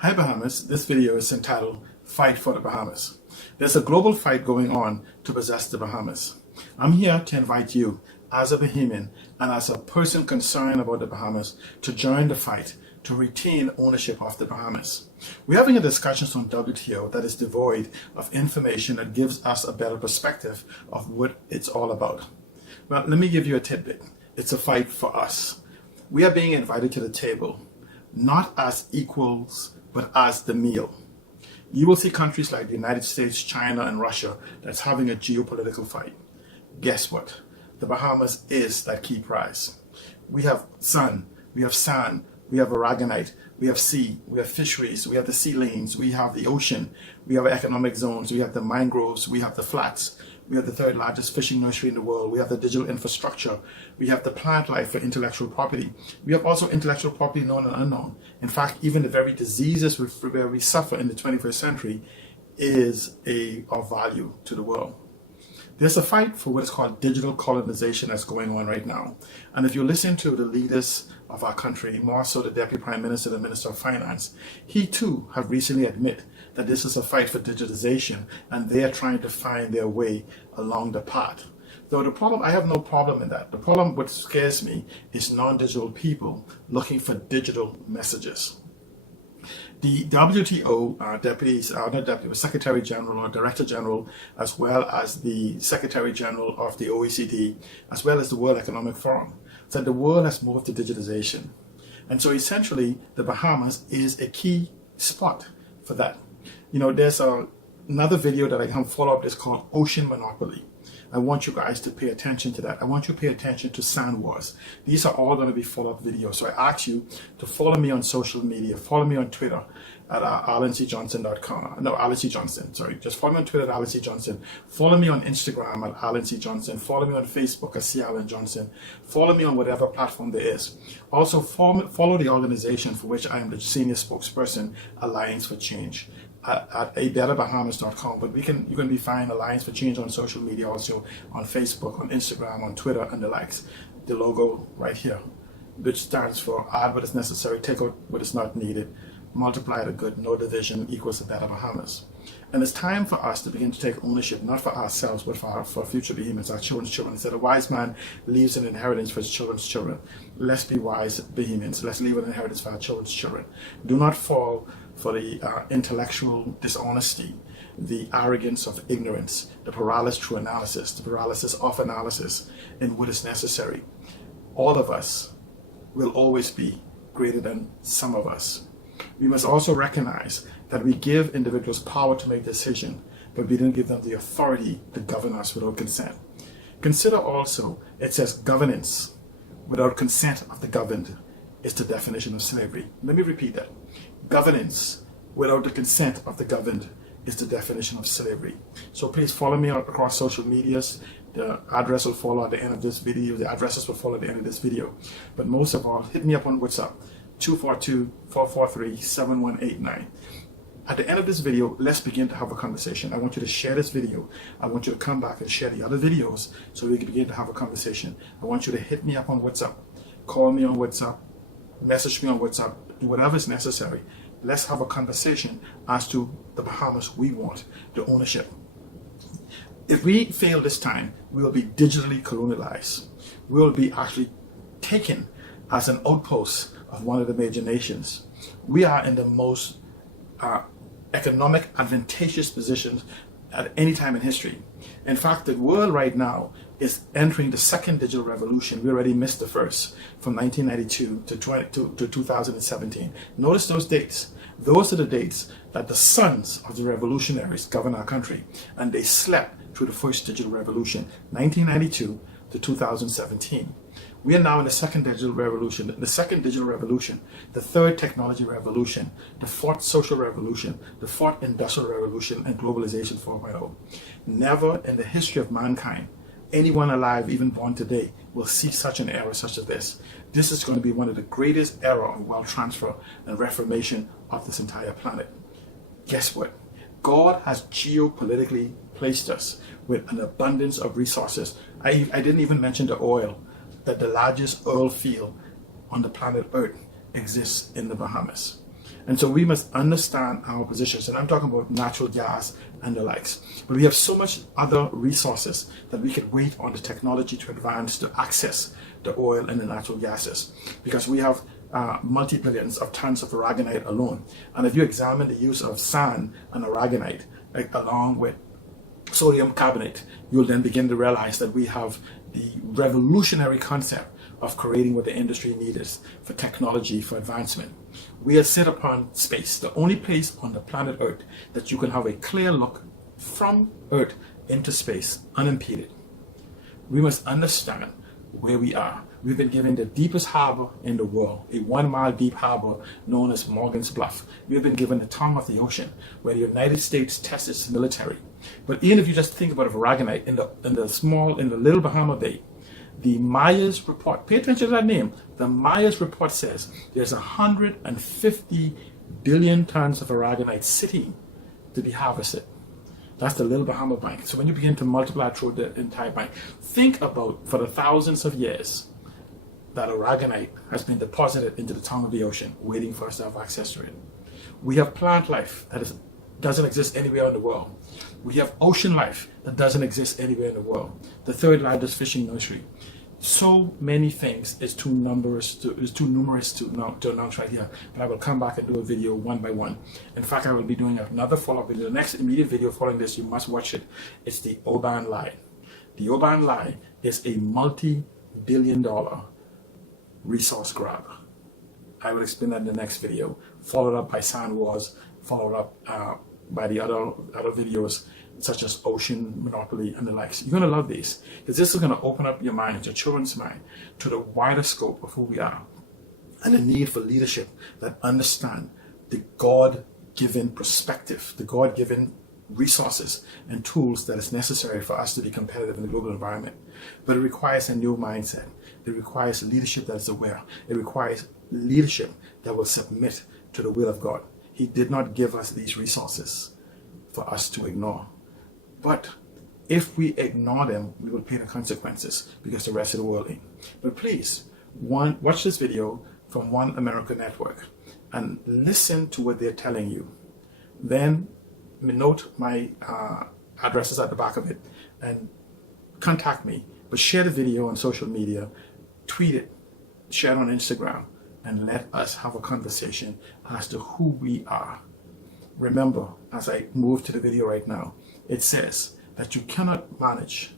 Hi Bahamas, this video is entitled Fight for the Bahamas. There's a global fight going on to possess the Bahamas. I'm here to invite you as a Bahamian and as a person concerned about the Bahamas to join the fight to retain ownership of the Bahamas. We're having a discussion on WTO that is devoid of information that gives us a better perspective of what it's all about. Well, let me give you a tidbit. It's a fight for us. We are being invited to the table, not as equals, but as the meal. You will see countries like the United States, China, and Russia that's having a geopolitical fight. Guess what? The Bahamas is that key prize. We have sun, we have sand, we have aragonite, we have sea, we have fisheries, we have the sea lanes, we have the ocean, we have economic zones, we have the mangroves, we have the flats, we have the third largest fishing nursery in the world, we have the digital infrastructure, we have the plant life for intellectual property. We have also intellectual property known and unknown. In fact, even the very diseases where we suffer in the 21st century is of value to the world. There's a fight for what is called digital colonization that's going on right now. And if you listen to the leaders of our country, more so the Deputy Prime Minister, the Minister of Finance, he too have recently admitted that this is a fight for digitization and they are trying to find their way along the path. Though the problem, I have no problem in that. The problem, what scares me, is non-digital people looking for digital messages. The WTO deputies, not deputy, Secretary General or Director General, as well as the Secretary General of the OECD, as well as the World Economic Forum, said the world has moved to digitization. And so essentially, the Bahamas is a key spot for that. You know, there's another video that I can follow up that's called Ocean Monopoly. I want you guys to pay attention to that. I want you to pay attention to Sand Wars. These are all going to be follow-up videos. So I ask you to follow me on social media. Follow me on Twitter at AlanCJohnson.com. No, Alan C. Johnson. Sorry. Just follow me on Twitter at Alan C. Johnson. Follow me on Instagram at Alan C. Johnson. Follow me on Facebook at C. Alan Johnson. Follow me on whatever platform there is. Also, follow the organization for which I am the senior spokesperson, Alliance for Change, at abetterbahamas.com. But you can be finding Alliance for Change on social media, also on Facebook, on Instagram, on Twitter, and the likes. The logo right here, which stands for add what is necessary, take out what is not needed, multiply the good, no division equals a better Bahamas. And it's time for us to begin to take ownership, not for ourselves, but for future Bahamians, our children's children. It said a wise man leaves an inheritance for his children's children. Let's be wise Bahamians. Let's leave an inheritance for our children's children. Do not fall for the intellectual dishonesty, the arrogance of ignorance, the paralysis through analysis, the paralysis of analysis in what is necessary. All of us will always be greater than some of us. We must also recognize that we give individuals power to make decisions, but we didn't give them the authority to govern us without consent. Consider also, it says governance without consent of the governed is the definition of slavery. Let me repeat that. Governance without the consent of the governed is the definition of slavery. So please follow me across social medias. The address will follow at the end of this video. The addresses will follow at the end of this video. But most of all, hit me up on WhatsApp, 242-443-7189. At the end of this video, let's begin to have a conversation. I want you to share this video. I want you to come back and share the other videos so we can begin to have a conversation. I want you to hit me up on WhatsApp, call me on WhatsApp, message me on WhatsApp, do whatever is necessary. Let's have a conversation as to the Bahamas we want, the ownership. If we fail this time, we will be digitally colonialized. We will be actually taken as an outpost of one of the major nations. We are in the most economic advantageous positions at any time in history. In fact, the world right now is entering the second digital revolution. We already missed the first from 1992 to 2017. Notice those dates. Those are the dates that the sons of the revolutionaries govern our country, and they slept through the first digital revolution, 1992 to 2017. We are now in the second digital revolution, the third technology revolution, the fourth social revolution, the fourth industrial revolution, and globalization 4.0. Never in the history of mankind, anyone alive, even born today, will see such an era such as this. This is going to be one of the greatest era of wealth transfer and reformation of this entire planet. Guess what? God has geopolitically placed us with an abundance of resources. I didn't even mention the oil, that the largest oil field on the planet Earth exists in the Bahamas. And so we must understand our positions. And I'm talking about natural gas and the likes. But we have so much other resources that we could wait on the technology to advance to access the oil and the natural gases. Because we have multi-billions of tons of aragonite alone. And if you examine the use of sand and aragonite, along with sodium carbonate, you'll then begin to realize that we have the revolutionary concept of creating what the industry needs for technology, for advancement. We are set upon space, the only place on the planet Earth that you can have a clear look from Earth into space, unimpeded. We must understand where we are. We've been given the deepest harbor in the world, a 1 mile deep harbor known as Morgan's Bluff. We've been given the tongue of the ocean, where the United States tests its military. But even if you just think about aragonite in the little Bahama Bay, the Myers report, pay attention to that name. The Myers report says there's 150 billion tons of aragonite sitting to be harvested. That's the little Bahama Bank. So when you begin to multiply through the entire bank, think about, for the thousands of years that aragonite has been deposited into the tongue of the ocean, waiting for us to have access to it. We have plant life that doesn't exist anywhere in the world. We have ocean life that doesn't exist anywhere in the world. The third largest fishing nursery. So many things is too numerous to announce right here. But I will come back and do a video one by one. In fact, I will be doing another follow-up video. The next immediate video following this, you must watch it. It's the Oban Line. The Oban Line is a multi-billion-dollar resource grab. I will explain that in the next video, followed up by sand wars, followed up by the other videos such as ocean monopoly and the likes. You're going to love these, because this is going to open up your mind, your children's mind, to the wider scope of who we are and the need for leadership that understand the God-given perspective, the God-given resources and tools that is necessary for us to be competitive in the global environment. But it requires a new mindset. It requires leadership that is aware. It requires leadership that will submit to the will of God. He did not give us these resources for us to ignore. But if we ignore them, we will pay the consequences, because the rest of the world ain't. But please, watch this video from One America Network and listen to what they're telling you. Then note my addresses at the back of it and contact me. But share the video on social media, tweet it, share it on Instagram, and let us have a conversation as to who we are. Remember, as I move to the video right now, it says that you cannot manage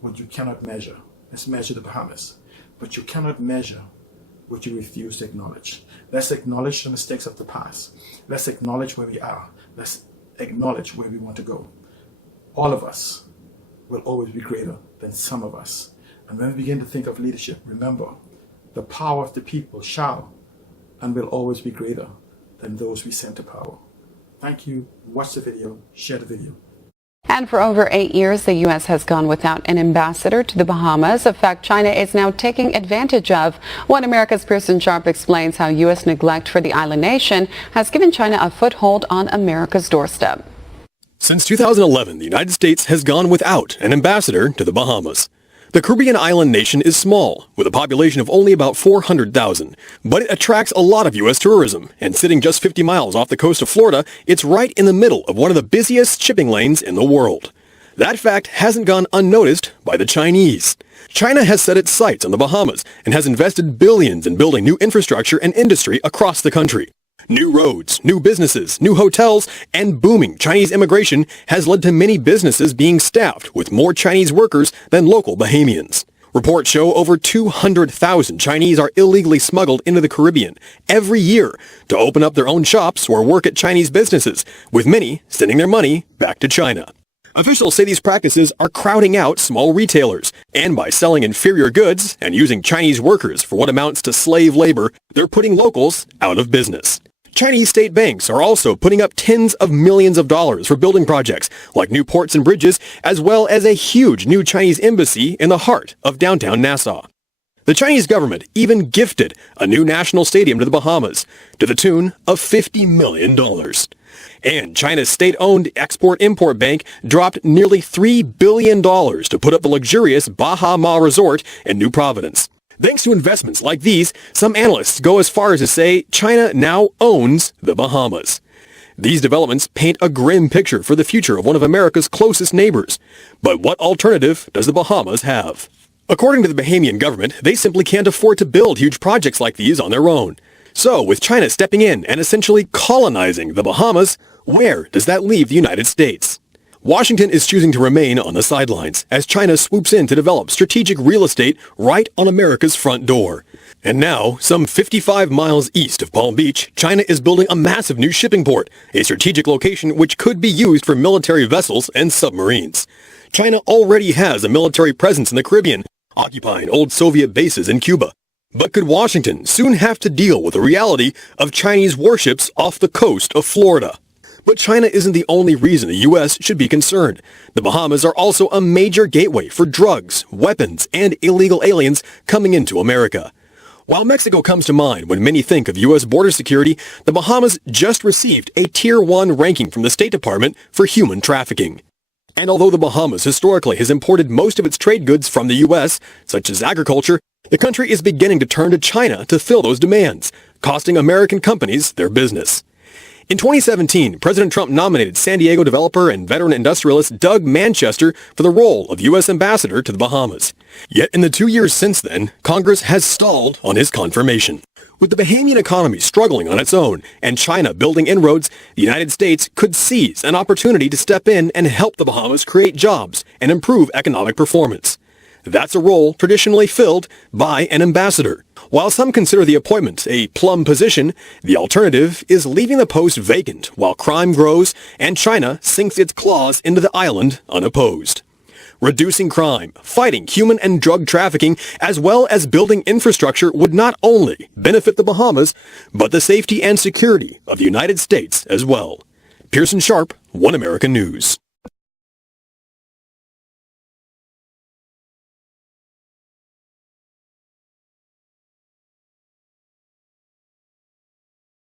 what you cannot measure. Let's measure the Bahamas. But you cannot measure what you refuse to acknowledge. Let's acknowledge the mistakes of the past. Let's acknowledge where we are. Let's acknowledge where we want to go. All of us will always be greater than some of us. And when we begin to think of leadership, remember, the power of the people shall and will always be greater than those we sent to power. Thank you. Watch the video. Share the video. And for over 8 years, the U.S. has gone without an ambassador to the Bahamas, a fact China is now taking advantage of. One America's Pearson Sharp explains how U.S. neglect for the island nation has given China a foothold on America's doorstep. Since 2011, the United States has gone without an ambassador to the Bahamas. The Caribbean island nation is small, with a population of only about 400,000, but it attracts a lot of U.S. tourism, and sitting just 50 miles off the coast of Florida, it's right in the middle of one of the busiest shipping lanes in the world. That fact hasn't gone unnoticed by the Chinese. China has set its sights on the Bahamas and has invested billions in building new infrastructure and industry across the country. New roads, new businesses, new hotels, and booming Chinese immigration has led to many businesses being staffed with more Chinese workers than local Bahamians. Reports show over 200,000 Chinese are illegally smuggled into the Caribbean every year to open up their own shops or work at Chinese businesses, with many sending their money back to China. Officials say these practices are crowding out small retailers, and by selling inferior goods and using Chinese workers for what amounts to slave labor, they're putting locals out of business. Chinese state banks are also putting up tens of millions of dollars for building projects like new ports and bridges, as well as a huge new Chinese embassy in the heart of downtown Nassau. The Chinese government even gifted a new national stadium to the Bahamas to the tune of $50 million. And China's state-owned Export-Import Bank dropped nearly $3 billion to put up the luxurious Baha Ma Resort in New Providence. Thanks to investments like these, some analysts go as far as to say China now owns the Bahamas. These developments paint a grim picture for the future of one of America's closest neighbors. But what alternative does the Bahamas have? According to the Bahamian government, they simply can't afford to build huge projects like these on their own. So, with China stepping in and essentially colonizing the Bahamas, where does that leave the United States? Washington is choosing to remain on the sidelines as China swoops in to develop strategic real estate right on America's front door. And now, some 55 miles east of Palm Beach, China is building a massive new shipping port, a strategic location which could be used for military vessels and submarines. China already has a military presence in the Caribbean, occupying old Soviet bases in Cuba. But could Washington soon have to deal with the reality of Chinese warships off the coast of Florida? But China isn't the only reason the U.S. should be concerned. The Bahamas are also a major gateway for drugs, weapons, and illegal aliens coming into America. While Mexico comes to mind when many think of U.S. border security, the Bahamas just received a Tier 1 ranking from the State Department for human trafficking. And although the Bahamas historically has imported most of its trade goods from the U.S., such as agriculture, the country is beginning to turn to China to fill those demands, costing American companies their business. In 2017, President Trump nominated San Diego developer and veteran industrialist Doug Manchester for the role of U.S. ambassador to the Bahamas. Yet in the 2 years since then, Congress has stalled on his confirmation. With the Bahamian economy struggling on its own and China building inroads, the United States could seize an opportunity to step in and help the Bahamas create jobs and improve economic performance. That's a role traditionally filled by an ambassador. While some consider the appointment a plum position, the alternative is leaving the post vacant while crime grows and China sinks its claws into the island unopposed. Reducing crime, fighting human and drug trafficking, as well as building infrastructure would not only benefit the Bahamas, but the safety and security of the United States as well. Pearson Sharp, One American News.